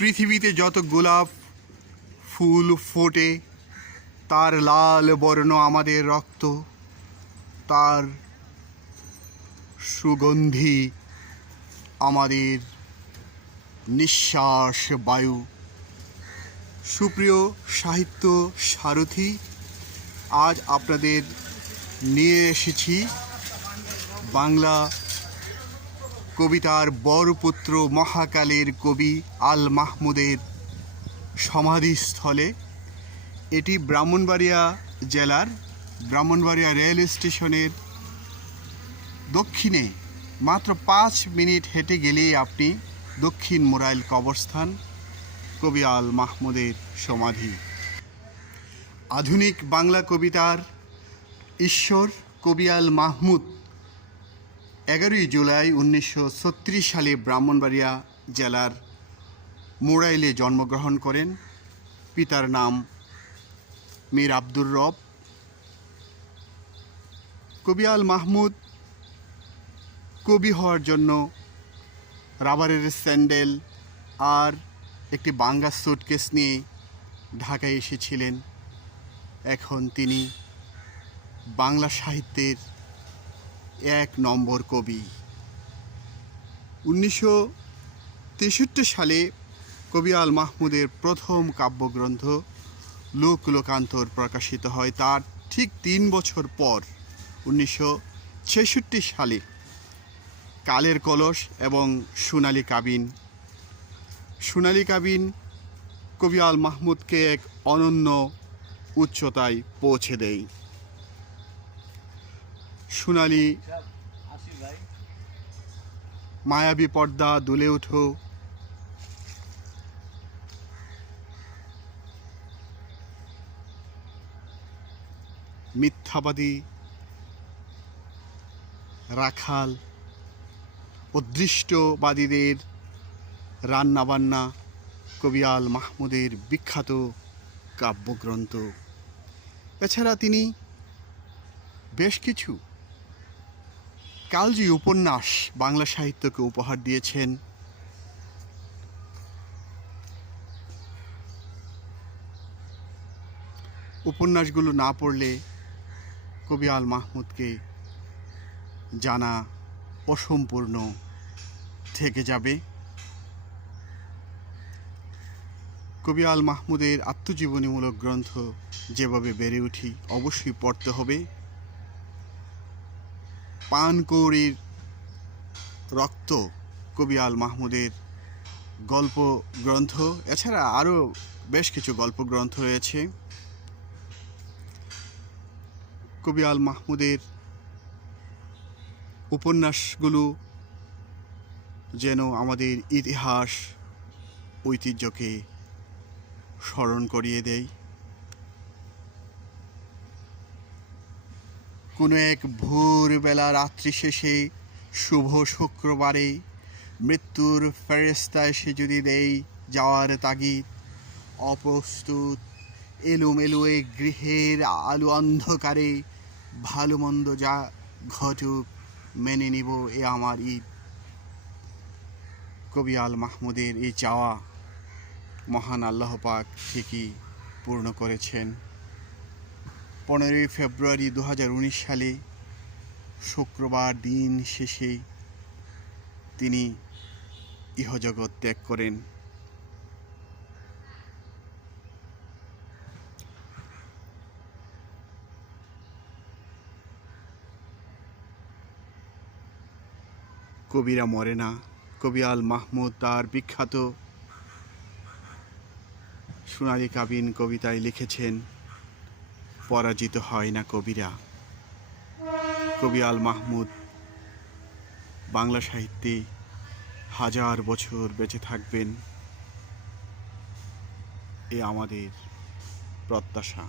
পৃথিবীতে যত গোলাপ ফুল ফোটে তার লাল বর্ণ আমাদের রক্ত, তার সুগন্ধি আমাদের নিঃশ্বাস বায়ু। সুপ্রিয় সাহিত্য সারথি, আজ আপনাদের নিয়ে এসেছি বাংলা কবিতার বরপুত্র মহাকালের কবি আল মাহমুদের সমাধিস্থলে। এটি ব্রাহ্মণবাড়িয়া জেলার ব্রাহ্মণবাড়িয়া রেল স্টেশনের দক্ষিণে মাত্র 5 মিনিট হেঁটে গেলেই আপনি দক্ষিণ মোরাইল কবরস্থান, কবি আল মাহমুদের সমাধি। আধুনিক বাংলা কবিতার ঈশ্বর কবি আল মাহমুদ 11 জুলাই 1936 সালে ব্রাহ্মণবাড়িয়া জেলার মোরাইলে জন্মগ্রহণ করেন। পিতার নাম মীর আব্দুর রব। কবি আল মাহমুদ কবি হওয়ার জন্য রাবারের স্যান্ডেল আর একটি বাঙ্গা সুটকেস নিয়ে ঢাকায় এসেছিলেন। এখন তিনি বাংলা সাহিত্যের 1 নম্বর কবি। 1963 সালে কবি আল মাহমুদের প্রথম কাব্যগ্রন্থ লোক লোকান্তর প্রকাশিত হয়। তার ঠিক 3 বছর পর 1966 সালে কালের কলস এবং সোনালী কাবিন। সোনালী কাবিন কবি আল মাহমুদকে এক অনন্য উচ্চতায় পৌঁছে দেয়। সোনালী মায়াবী পর্দা দুলে ওঠো, মিথ্যাবাদী, রাখাল, অদৃষ্টবাদীদের রান্নাবান্না কবি আল মাহমুদের বিখ্যাত কাব্যগ্রন্থ। এছাড়া তিনি বেশ কিছু কালজয়ী উপন্যাস বাংলা সাহিত্যকে উপহার দিয়েছেন। উপন্যাসগুলো না পড়লে কবি আল মাহমুদকে জানা অসম্পূর্ণ থেকে যাবে। কবি আল মাহমুদের আত্মজীবনীমূলক গ্রন্থ যেভাবে বেড়ে উঠি অবশ্যই পড়তে হবে। পানকৌড়ির রক্ত কবি আল মাহমুদের গল্প গ্রন্থ, এছাড়া আরও বেশ কিছু গল্প গ্রন্থ রয়েছে। কবি আল মাহমুদের উপন্যাসগুলো যেন আমাদের ইতিহাস ঐতিহ্যকে স্মরণ করিয়ে দেয়। কোনো এক ভোরবেলা রাত্রি শেষে শুভ শুক্রবারে মৃত্যুর ফেরেশতা এসে যদি দেয় যাওয়ার তাগিদ, অপ্রস্তুত এলোমেলো এই গৃহের আলো অন্ধকারে ভালো মন্দ যা ঘটুক মেনে নিব এ আমার ঈদ। কবি আল মাহমুদের এই চাওয়া মহান আল্লাহ পাক ঠিকই পূর্ণ করেছেন। 15 ফেব্রুয়ারি 2019 সালে শুক্রবার দিন শেষে তিনি ইহজগৎ ত্যাগ করেন। কবিরা মরে না। কবি আল মাহমুদ তার বিখ্যাত সোনালী কাবিন কবিতায় লিখেছেন, পরাজিত হয় না কবিরা। কবি আল মাহমুদ বাংলা সাহিত্যে 1000 বছর বেঁচে থাকবেন, এ আমাদের প্রত্যাশা।